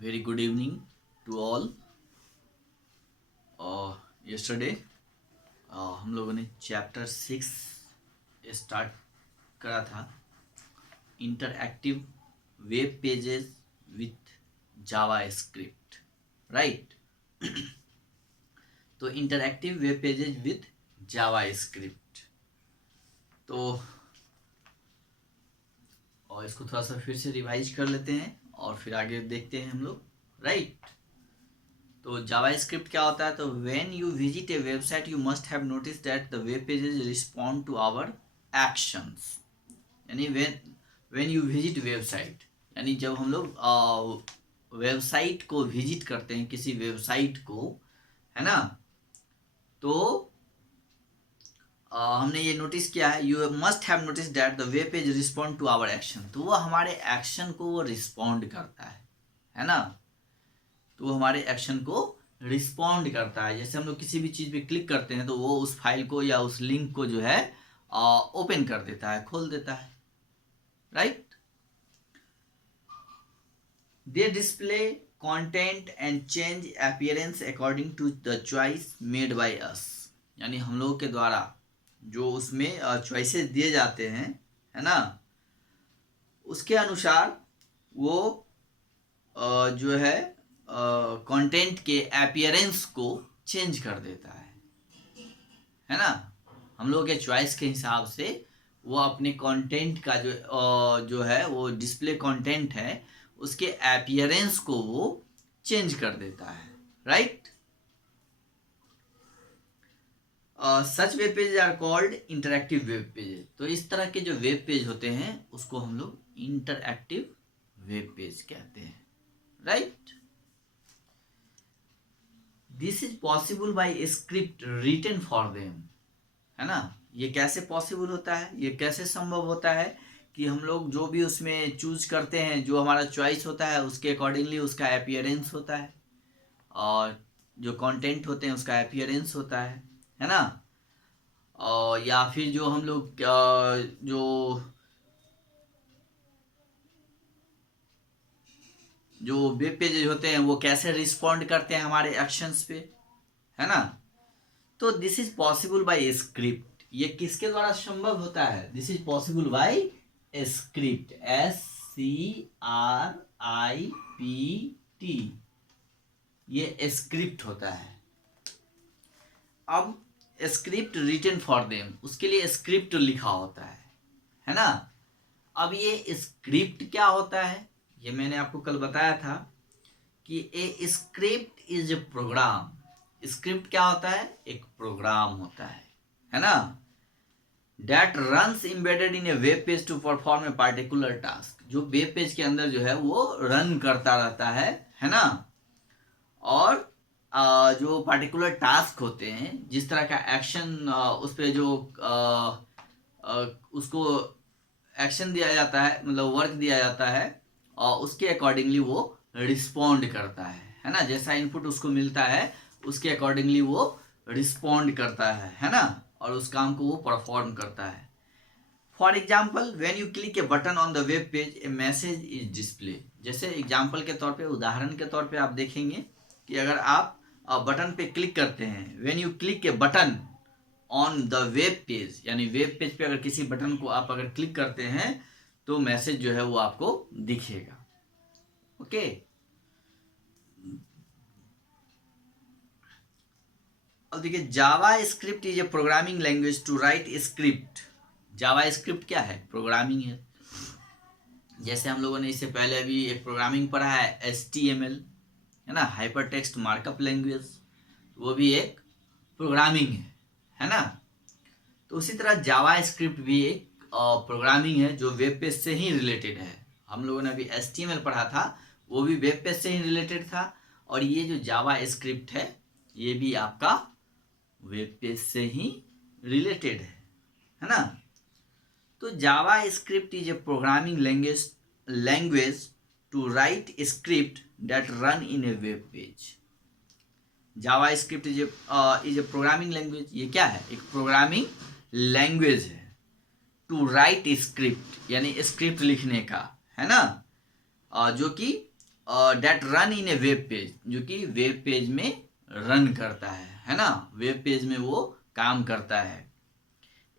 Very good evening to all. Yesterday हम लोगों ने चैप्टर 6 स्टार्ट करा था, interactive web pages with JavaScript, right. तो interactive web pages with JavaScript, तो और इसको थोड़ा सा फिर से रिवाइज कर लेते हैं और फिर आगे देखते हैं हम लोग, राइट। तो जावा स्क्रिप्ट क्या होता है? तो when you visit a website you must have notice that the web pages respond to our actions. यानी व्हेन यू विजिट वेबसाइट, यानी जब हम लोग वेबसाइट को विजिट करते हैं, किसी वेबसाइट को, है ना, तो हमने ये नोटिस किया है, you must have notice that the web page respond to our action. तो वो हमारे एक्शन को वो रिस्पॉन्ड करता है ना। तो वो हमारे एक्शन को रिस्पॉन्ड करता है। जैसे हम लोग किसी भी चीज़ पे क्लिक करते हैं तो वो उस फाइल को या उस लिंक को जो है ओपन कर देता है, खोल देता है, right. They display content and change appearance according to the choice made by us. यानी हम लोगों के द्वारा जो उसमें चॉइसेस दिए जाते हैं, है ना, उसके अनुसार वो जो है कंटेंट के अपीयरेंस को चेंज कर देता है ना। हम लोग के चॉइस के हिसाब से वो अपने कंटेंट का जो है वो डिस्प्ले कंटेंट है, उसके अपीयरेंस को वो चेंज कर देता है, right. Such web page are called interactive web page. तो इस तरह के जो वेब पेज होते हैं उसको हम लोग इंटरएक्टिव वेब पेज कहते हैं, right. This is possible by script written for them, है ना। ये कैसे पॉसिबल होता है, ये कैसे संभव होता है कि हम लोग जो भी उसमें चूज करते हैं, जो हमारा चॉइस होता है उसके अकॉर्डिंगली उसका अपीयरेंस होता है, और जो कंटेंट होते हैं उसका अपीयरेंस होता है ना। और या फिर जो हम लोग जो वेब पेजेज होते हैं वो कैसे रिस्पॉन्ड करते हैं हमारे एक्शंस पे, है ना। तो this is possible by script. ये किसके द्वारा संभव होता है? This is possible by script, SCRIPT, ये स्क्रिप्ट होता है। अब स्क्रिप्ट रिटन फॉर देम, उसके लिए स्क्रिप्ट लिखा होता है ना। अब ये स्क्रिप्ट क्या होता है, ये मैंने आपको कल बताया था कि a script is a program. Script क्या होता है? एक प्रोग्राम होता है ना। That runs embedded in a web page to perform a particular task। जो वेब पेज के अंदर जो है वो रन करता रहता है ना। और जो पार्टिकुलर टास्क होते हैं, जिस तरह का एक्शन उस पर जो उसको एक्शन दिया जाता है, मतलब वर्क दिया जाता है, और उसके अकॉर्डिंगली वो रिस्पॉन्ड करता है ना। जैसा इनपुट उसको मिलता है उसके अकॉर्डिंगली वो रिस्पॉन्ड करता है ना, और उस काम को वो परफॉर्म करता है। For example when you click A button on the web page A message is display. जैसे एग्जाम्पल के तौर पे, उदाहरण के तौर पे आप देखेंगे कि अगर आप बटन पे क्लिक करते हैं, when you click A button on the web page, यानी वेब पेज पे अगर किसी बटन को आप अगर क्लिक करते हैं तो मैसेज जो है वो आपको दिखेगा, ओके। अब देखिए, JavaScript is a programming language to write script. JavaScript क्या है? प्रोग्रामिंग है। जैसे हम लोगों ने इससे पहले अभी एक प्रोग्रामिंग पढ़ा है, HTML, है ना, हाइपर टेक्स्ट मार्कअप लैंग्वेज, वो भी एक प्रोग्रामिंग है ना। तो उसी तरह जावा स्क्रिप्ट भी एक प्रोग्रामिंग है जो वेब पेज से ही रिलेटेड है। हम लोगों ने अभी HTML पढ़ा था, वो भी वेब पेज से ही रिलेटेड था, और ये जो जावा स्क्रिप्ट है ये भी आपका वेब पेज से ही रिलेटेड है ना। तो JavaScript is a programming language to write script that run in a web page. JavaScript is a programming language. ये क्या है? एक प्रोग्रामिंग लैंग्वेज है टू राइट स्क्रिप्ट, यानी स्क्रिप्ट लिखने का, है ना, जो कि that run in a web page, जो कि वेब पेज में रन करता है ना, वेब पेज में वो काम करता है।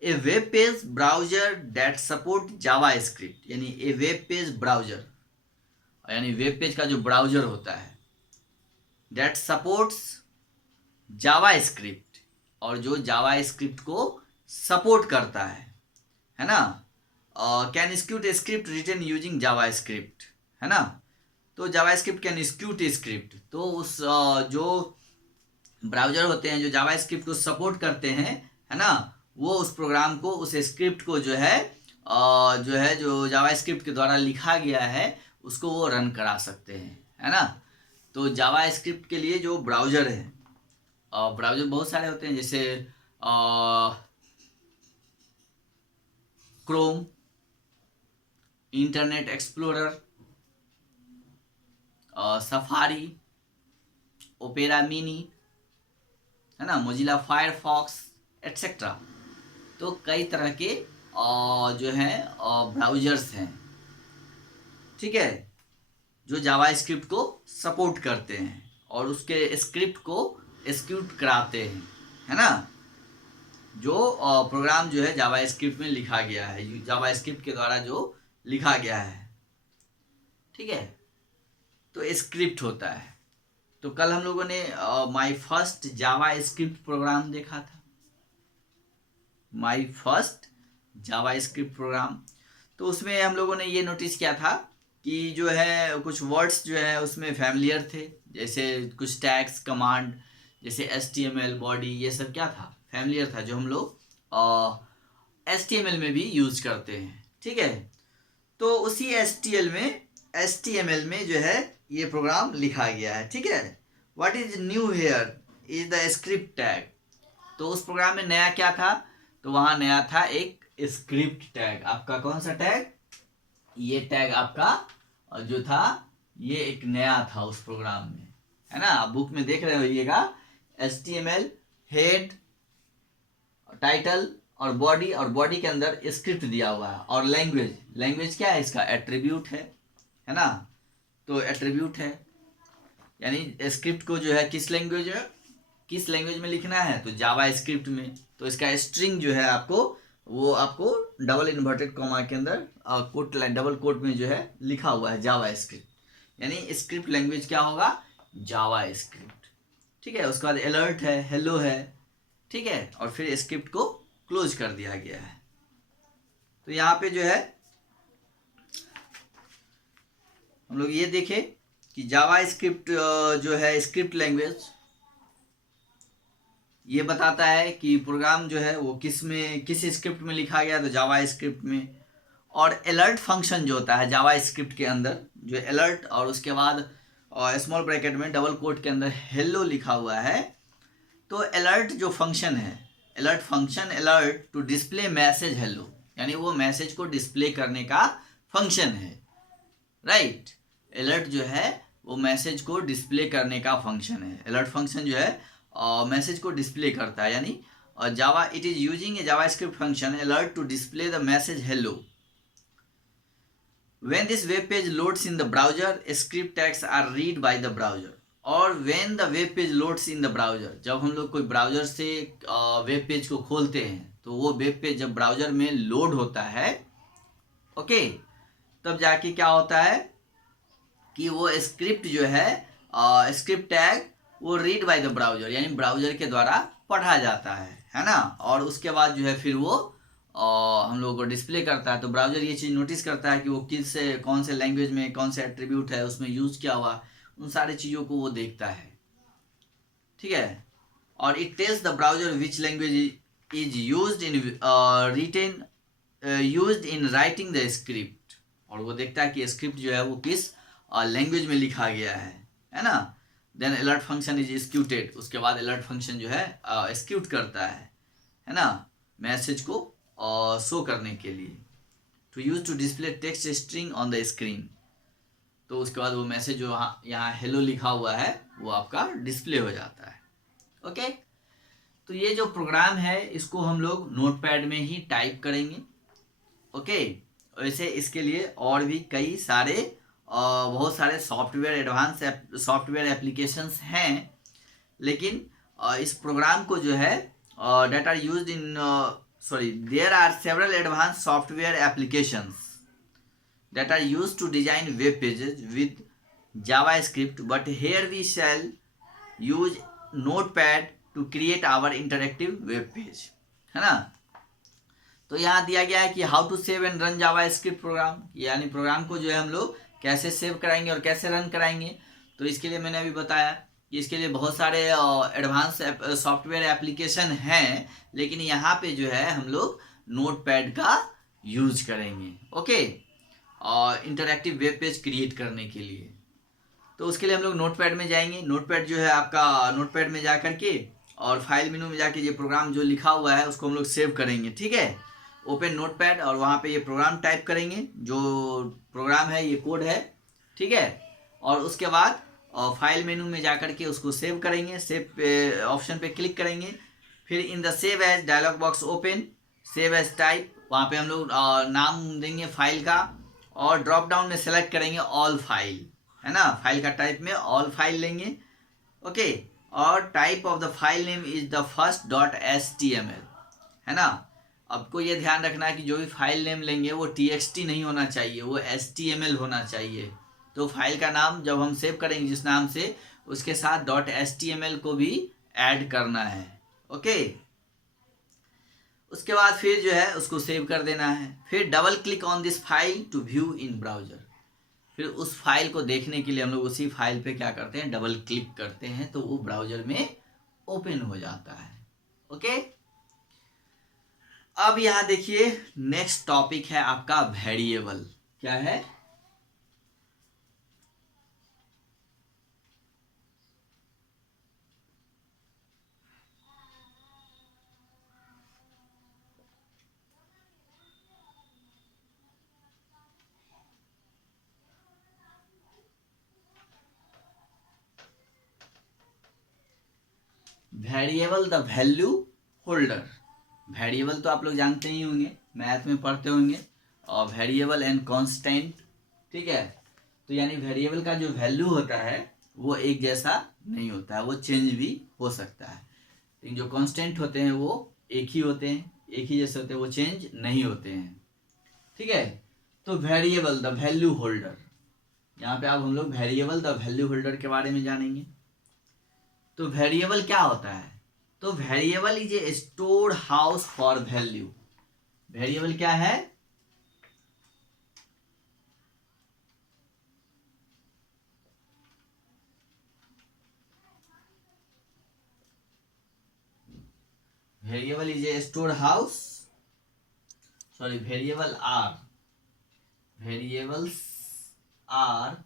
A web page browser that support JavaScript, यानी ए वेब पेज ब्राउजर, यानी वेब पेज का जो ब्राउजर होता है, डेट सपोर्ट्स जावा स्क्रिप्ट, और जो जावा स्क्रिप्ट को सपोर्ट करता है ना, can execute script written using JavaScript, है ना। तो JavaScript can execute script, तो उस जो ब्राउजर होते हैं जो जावा स्क्रिप्ट को सपोर्ट करते हैं, है ना, वो उस प्रोग्राम को, उस स्क्रिप्ट को जो है जो जावा स्क्रिप्ट के द्वारा लिखा गया है उसको वो रन करा सकते हैं, है ना। तो जावा स्क्रिप्ट के लिए जो ब्राउजर है, ब्राउजर बहुत सारे होते हैं, जैसे Chrome, internet explorer, safari, opera mini, है ना, मोजिला फायरफॉक्स एटसेट्रा। तो कई तरह के जो है ब्राउजर्स हैं, ठीक है, जो जावा स्क्रिप्ट को सपोर्ट करते हैं और उसके स्क्रिप्ट को एक्जीक्यूट कराते हैं, है ना। जो प्रोग्राम जो है जावा स्क्रिप्ट में लिखा गया है, जावा स्क्रिप्ट के द्वारा जो लिखा गया है, ठीक है, तो स्क्रिप्ट होता है। तो कल हम लोगों ने my first JavaScript program देखा था, my first JavaScript program. तो उसमें हम लोगों ने ये नोटिस किया था कि जो है कुछ वर्ड्स जो है उसमें फैमिलियर थे, जैसे कुछ टैग्स, कमांड, जैसे HTML बॉडी, ये सब क्या था, फैमिलियर था, जो हम लोग HTML में भी यूज करते हैं, ठीक है। तो उसी HTML में जो है ये प्रोग्राम लिखा गया है, ठीक है। What is new here is the script tag. तो उस प्रोग्राम में नया क्या था, तो वहां नया था एक स्क्रिप्ट टैग। आपका कौन सा टैग, ये टैग आपका जो था ये एक नया था उस प्रोग्राम में, है ना। आप बुक में देख रहे होइएगा, HTML हेड, टाइटल और बॉडी के अंदर स्क्रिप्ट दिया हुआ है, और लैंग्वेज क्या है इसका, एट्रीब्यूट है ना। तो एट्रीब्यूट है, यानी स्क्रिप्ट को जो है किस लैंग्वेज में लिखना है, तो जावा स्क्रिप्ट में। तो इसका स्ट्रिंग जो है आपको डबल इन्वर्टेड कॉमा के अंदर कोट लाइन डबल कोट में जो है लिखा हुआ है जावा स्क्रिप्ट, यानी स्क्रिप्ट लैंग्वेज क्या होगा, जावा स्क्रिप्ट, ठीक है। उसके बाद अलर्ट है, हेलो है, ठीक है, और फिर स्क्रिप्ट को क्लोज कर दिया गया है। तो यहाँ पे जो है हम लोग ये देखे कि जावा स्क्रिप्ट जो है स्क्रिप्ट लैंग्वेज ये बताता है कि प्रोग्राम जो है वो किस स्क्रिप्ट में लिखा गया, तो जावा स्क्रिप्ट में। और अलर्ट फंक्शन जो होता है जावा स्क्रिप्ट के अंदर, जो अलर्ट और उसके बाद स्मॉल ब्रैकेट में डबल कोट के अंदर हेलो लिखा हुआ है, तो अलर्ट जो फंक्शन है, alert to display message hello, यानी वो मैसेज को डिस्प्ले करने का फंक्शन है, राइट। अलर्ट जो है वो मैसेज को डिस्प्ले करने का फंक्शन है। अलर्ट फंक्शन जो है मैसेज को डिस्प्ले करता है, यानी Java it is using a JavaScript function alert to display the message hello when this web page loads in the browser, script tags are read by the browser. और when the web page loads in the browser, जब हम लोग कोई browser से web page को खोलते हैं, तो वो वेब पेज जब ब्राउजर में लोड होता है, ओके, तब जाके क्या होता है कि वो स्क्रिप्ट जो है स्क्रिप्ट टैग वो रीड बाय द ब्राउजर, यानी ब्राउजर के द्वारा पढ़ा जाता है ना। और उसके बाद जो है फिर वो हम लोगों को डिस्प्ले करता है। तो ब्राउजर ये चीज़ नोटिस करता है कि वो कौन से लैंग्वेज में कौन से एट्रीब्यूट है उसमें यूज किया हुआ, उन सारी चीज़ों को वो देखता है, ठीक है। और it tells the browser which language is used in writing the script, और वो देखता है कि स्क्रिप्ट जो है वो किस लैंग्वेज में लिखा गया है ना। Then alert function is executed, उसके बाद अलर्ट फंक्शन जो है एक्जीक्यूट करता है ना, मैसेज को शो करने के लिए, to use to display text string on the screen. तो उसके बाद वो मैसेज जो यहाँ हेलो लिखा हुआ है वो आपका डिस्प्ले हो जाता है, ओके। तो ये जो प्रोग्राम है इसको हम लोग नोटपैड में ही टाइप करेंगे, ओके। वैसे इसके लिए और भी कई सारे बहुत सारे सॉफ्टवेयर एडवांस सॉफ्टवेयर एप्लीकेशंस हैं, लेकिन इस प्रोग्राम को जो है that are used in there are several advanced software applications that are used to design web pages with JavaScript, but here we shall use Notepad to create our interactive web page, है ना। तो यहाँ दिया गया है कि how to save and run JavaScript program, यानी program को जो है हम लोग कैसे सेव कराएंगे और कैसे रन कराएंगे। तो इसके लिए मैंने अभी बताया कि इसके लिए बहुत सारे एडवांस सॉफ्टवेयर एप्लीकेशन हैं, लेकिन यहाँ पे जो है हम लोग नोटपैड का यूज करेंगे, ओके, और इंटरैक्टिव वेब पेज क्रिएट करने के लिए। तो उसके लिए हम लोग नोटपैड में जाएंगे। नोटपैड जो है आपका, नोटपैड में जा करके और फाइल मेनू में जाके ये प्रोग्राम जो लिखा हुआ है उसको हम लोग सेव करेंगे, ठीक है। ओपन नोटपैड और वहाँ पे ये प्रोग्राम टाइप करेंगे, जो प्रोग्राम है ये कोड है, ठीक है। और उसके बाद फाइल मेनू में जा करके उसको सेव करेंगे, सेव ऑप्शन पे क्लिक करेंगे। फिर in the save as dialog box open, save as type, वहाँ पे हम लोग नाम देंगे फाइल का, और ड्रॉप डाउन में सेलेक्ट करेंगे ऑल फाइल, है ना। फाइल का टाइप में ऑल फाइल लेंगे, ओके। और type of the file name is the first .html, है ना। आपको ये ध्यान रखना है कि जो भी फाइल नेम लेंगे वो txt नहीं होना चाहिए, वो html होना चाहिए। तो फाइल का नाम जब हम सेव करेंगे जिस नाम से, उसके साथ .html को भी ऐड करना है, ओके। उसके बाद फिर जो है उसको सेव कर देना है। फिर double click on this file to view in browser, फिर उस फाइल को देखने के लिए हम लोग उसी फाइल पे क्या करते हैं, डबल क्लिक करते हैं, तो वो ब्राउजर में ओपन हो जाता है, ओके। अब यहाँ देखिए नेक्स्ट टॉपिक है आपका वेरिएबल। क्या है? Variable the value holder. Variable तो आप लोग जानते ही होंगे, मैथ में पढ़ते होंगे, और वेरिएबल एंड कांस्टेंट, ठीक है। तो यानी वेरिएबल का जो वैल्यू होता है वो एक जैसा नहीं होता है, वो चेंज भी हो सकता है। लेकिन जो कांस्टेंट होते हैं वो एक ही होते हैं, एक ही जैसे होते हैं, वो चेंज नहीं होते हैं, ठीक है। तो वेरिएबल द वैल्यू होल्डर, यहाँ पे अब हम लोग वेरिएबल द वैल्यू होल्डर के बारे में जानेंगे। तो वेरिएबल क्या होता है? तो variable is a stored house for value. Variable क्या है? Variable is a stored house, sorry, variables are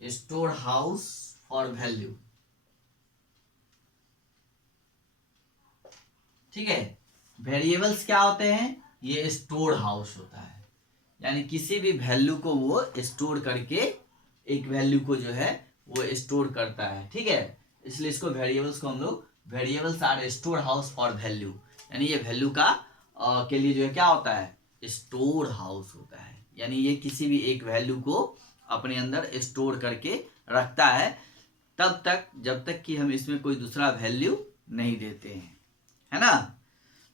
store house for value, ठीक है। वेरिएबल्स क्या होते हैं? ये स्टोर हाउस होता है, यानी किसी भी वैल्यू को वो स्टोर करके, एक वैल्यू को जो है वो स्टोर करता है, ठीक है। इसलिए इसको वेरिएबल्स को हम लोग, variables are store house for value, यानी ये वैल्यू का के लिए जो है क्या होता है, स्टोर हाउस होता है। यानी ये किसी भी एक वैल्यू को अपने अंदर स्टोर करके रखता है, तब तक जब तक कि हम इसमें कोई दूसरा वैल्यू नहीं देते हैं, है ना।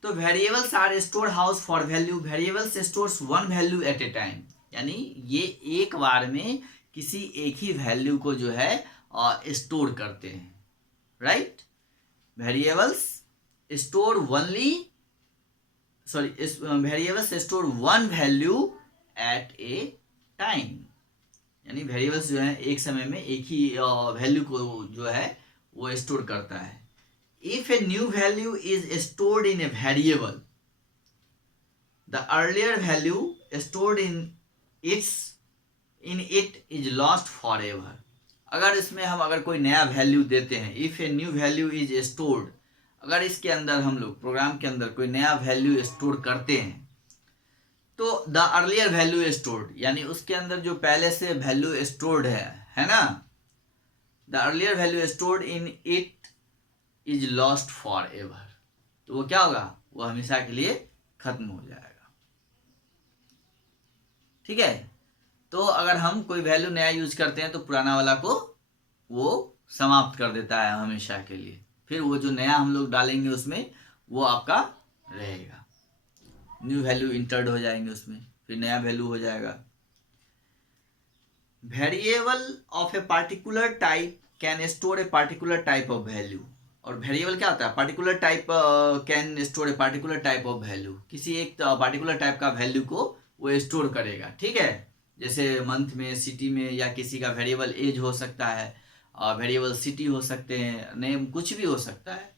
तो variables are store house for value, variables stores one value at a time, यानी ये एक बार में किसी एक ही वैल्यू को जो है स्टोर करते हैं, right. Variables store only, sorry, variables store one value at a time, यानी वेरिएबल्स जो है एक समय में एक ही वैल्यू को जो है वो स्टोर करता है। If a new value is stored in a variable, the earlier value stored in it is lost forever. अगर इसमें हम अगर कोई नया वैल्यू देते हैं, if a new value is stored, अगर इसके अंदर हम लोग प्रोग्राम के अंदर कोई नया वैल्यू स्टोर करते हैं, तो द अर्लियर वैल्यू स्टोर्ड, यानी उसके अंदर जो पहले से वैल्यू स्टोर्ड है ना, the earlier value stored in it is lost for ever, तो वो क्या होगा, वो हमेशा के लिए खत्म हो जाएगा। ठीक है। तो अगर हम कोई वैल्यू नया यूज करते हैं तो पुराना वाला को वो समाप्त कर देता है हमेशा के लिए, फिर वो जो नया हम लोग डालेंगे उसमें वो आपका रहेगा, न्यू वैल्यू इंटर्ड हो जाएंगे उसमें, फिर नया वैल्यू हो जाएगा। Variable of a particular type can store a particular type of value. और वेरिएबल क्या होता है? Particular type can store a particular type of value, किसी एक पार्टिकुलर टाइप का वैल्यू को वो स्टोर करेगा, ठीक है। जैसे मंथ में, सिटी में, या किसी का वेरिएबल एज हो सकता है, वेरिएबल सिटी हो सकते हैं, नेम कुछ भी हो सकता है।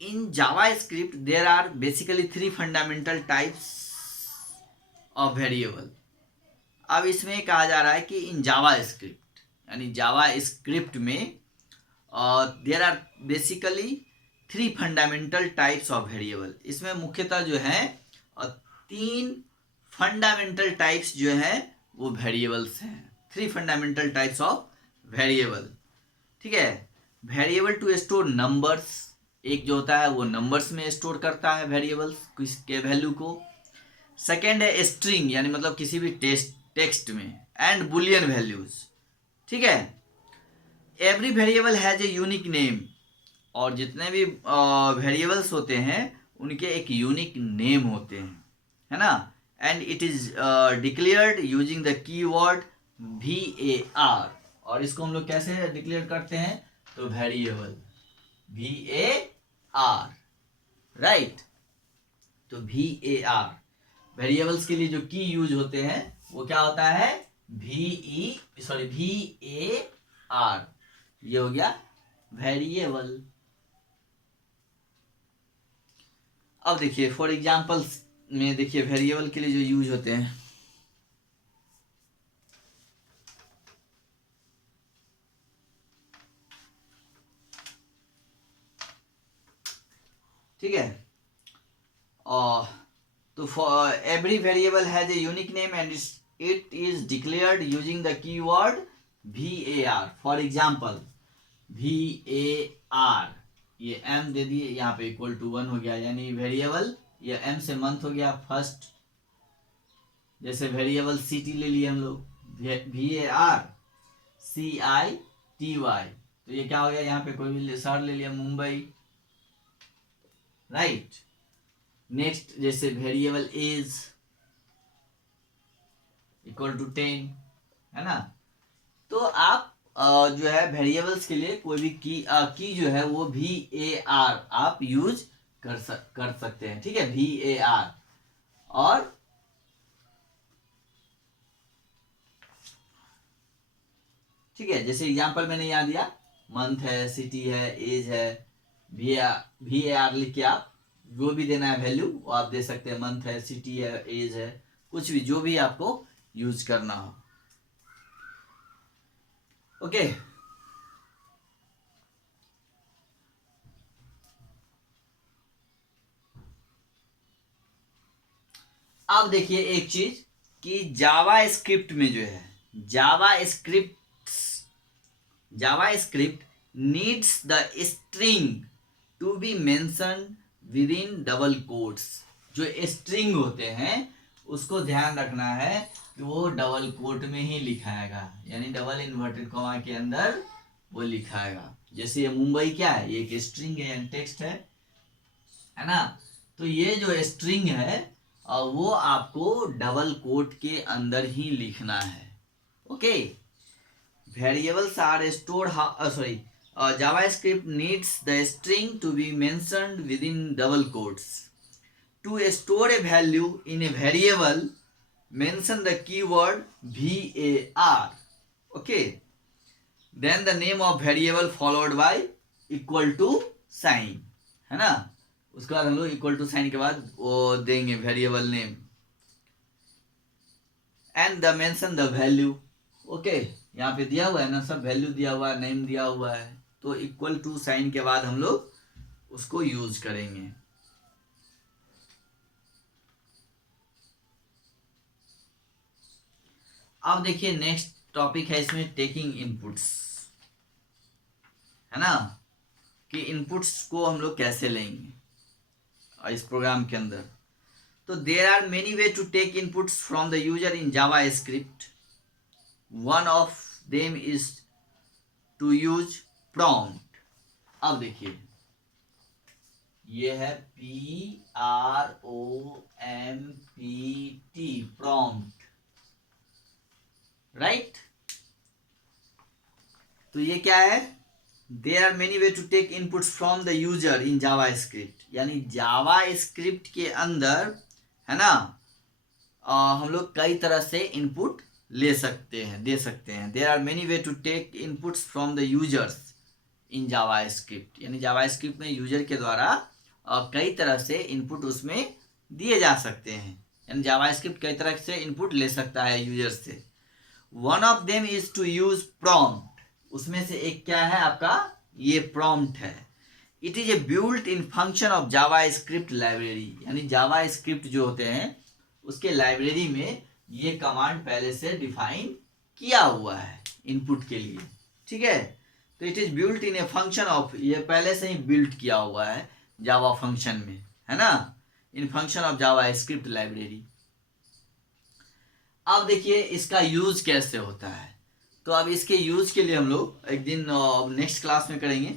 In JavaScript there are basically 3 fundamental types of variable. अब इसमें कहा जा रहा है कि इन जावास्क्रिप्ट, यानी जावास्क्रिप्ट में there are basically 3 fundamental types of variable. इसमें मुख्यतः जो है 3 फंडामेंटल टाइप्स जो है वो वेरिएबल्स हैं। 3 फंडामेंटल टाइप्स ऑफ वेरिएबल, ठीक है। वेरिएबल टू स्टोर नंबर्स, एक जो होता है वो नंबर्स में स्टोर करता है वेरिएबल्स के वैल्यू को। सेकेंड है स्ट्रिंग, यानी मतलब किसी भी टेक्स्ट में, एंड बुलियन वैल्यूज, ठीक है। Every variable has a unique name, और जितने भी वेरिएबल्स होते हैं उनके एक यूनिक नेम होते हैं, है ना। And it is declared using the keyword VAR। और इसको हम लोग कैसे डिक्लेयर करते हैं? तो वेरिएबल VAR, राइट। तो VAR वेरिएबल्स के लिए जो की यूज होते हैं वो क्या होता है? VAR, ये हो गया वेरिएबल। अब देखिए फॉर एग्जांपल्स में देखिए वेरिएबल के लिए जो यूज होते हैं, ठीक है। तो for every variable has a unique name and it is declared using the keyword VAR। For example VAR, ये m दे दिए, यहाँ पे इक्वल टू 1 हो गया, यानी वेरिएबल ये m से मंथ हो गया फर्स्ट। जैसे वेरिएबल सिटी ले लिए हम लोग, VAR CITY, तो ये क्या हो गया? यहाँ पे कोई भी शहर ले लिया, मुंबई, राइट। नेक्स्ट जैसे वेरिएबल एज इक्वल टू 10, है ना। तो आप जो है वेरिएबल्स के लिए कोई भी की जो है वो VAR आप यूज कर सकते हैं, ठीक है, VAR। और ठीक है, जैसे एग्जांपल मैंने यहाँ दिया, मंथ है, सिटी है, एज है, VAR लिख के आप जो भी देना है वैल्यू वो आप दे सकते हैं। मंथ है, सिटी है, एज है, कुछ भी जो भी आपको यूज करना हो, ओके। अब देखिए एक चीज कि जावास्क्रिप्ट में जो है, JavaScript needs the string to be mentioned within double quotes. जो स्ट्रिंग होते हैं उसको ध्यान रखना है कि वो डबल कोट में ही लिखाएगा, यानी डबल इन्वर्टेड कॉमा के अंदर वो लिखाएगा। जैसे ये मुंबई क्या है? ये एक स्ट्रिंग है, यानी टेक्स्ट है ना। तो ये जो स्ट्रिंग है वो आपको डबल कोट के अंदर ही लिखना है, okay. Variables are stored, JavaScript needs the string to be mentioned within double quotes. To store a value in a variable, mention the keyword VAR, okay. Then the name of variable followed by equal to sign, है ना। उसके बाद हम लोग equal to sign के बाद वो देंगे variable name and the mention the value, okay. यहाँ पे दिया हुआ है ना, सब वैल्यू दिया हुआ है, नेम दिया हुआ है, तो इक्वल टू साइन के बाद हम लोग उसको यूज करेंगे। अब देखिए नेक्स्ट टॉपिक है इसमें टेकिंग इनपुट्स, है ना, कि इनपुट्स को हम लोग कैसे लेंगे इस प्रोग्राम के अंदर। तो there are many way to take inputs from the user in JavaScript. One of them is to use prompt. अब देखिए ये है PROMPT, प्रॉम्प्ट, राइट. तो ये क्या है? There are many way to take inputs from the user in JavaScript. यानी जावा script के अंदर है ना हम लोग कई तरह से इनपुट ले सकते हैं, दे सकते हैं. There are many way to take inputs from the users in JavaScript. यानी जावा स्क्रिप्ट में यूजर के द्वारा कई तरह से इनपुट उसमें दिए जा सकते हैं. यानी जावा स्क्रिप्ट कई तरह से इनपुट ले सकता है यूजर से. One of them is to use prompt. उसमें से एक क्या है आपका? ये प्रॉम्प्ट है. It is a built in function of JavaScript library. यानी जावा स्क्रिप्ट जो होते हैं उसके लाइब्रेरी में ये कमांड पहले से डिफाइन किया हुआ है इनपुट के लिए. ठीक है. तो it is built in a function of, ये पहले से ही बिल्ट किया हुआ है जावा फंक्शन में, है ना, in function of JavaScript library. अब देखिए इसका यूज कैसे होता है. तो अब इसके यूज के लिए हम लोग एक दिन नेक्स्ट क्लास में करेंगे.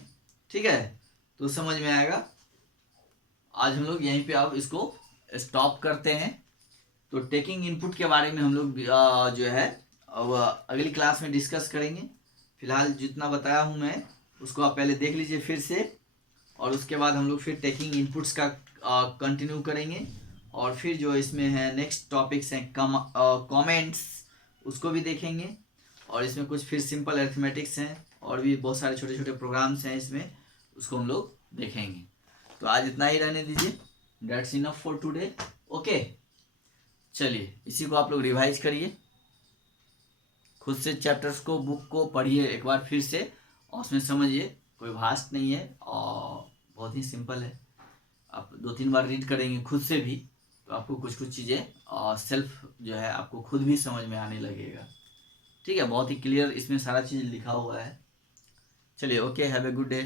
ठीक है. तो समझ में आएगा. आज हम लोग यहीं पे अब इसको स्टॉप करते हैं. तो टेकिंग इनपुट के बारे में हम लोग जो है अब अगली क्लास में डिस्कस करेंगे. फिलहाल जितना बताया हूँ मैं उसको आप पहले देख लीजिए फिर से, और उसके बाद हम लोग फिर टेकिंग इनपुट्स का कंटिन्यू करेंगे. और फिर जो इसमें है नेक्स्ट टॉपिक्स हैं कमेंट्स, उसको भी देखेंगे. और इसमें कुछ फिर सिंपल अरिथमेटिक्स हैं और भी बहुत सारे छोटे छोटे प्रोग्राम्स हैं इसमें, उसको हम लोग देखेंगे. तो आज इतना ही रहने दीजिए. Dates enough for today. Okay, चलिए इसी को आप लोग रिवाइज करिए, खुद से चैप्टर्स को, बुक को पढ़िए एक बार फिर से और उसमें समझिए. कोई भास्ट नहीं है और बहुत ही सिंपल है. आप 2-3 बार रीड करेंगे खुद से भी तो आपको कुछ कुछ चीज़ें और सेल्फ जो है आपको खुद भी समझ में आने लगेगा. ठीक है. बहुत ही क्लियर इसमें सारा चीज़ लिखा हुआ है. चलिए okay, have a good day.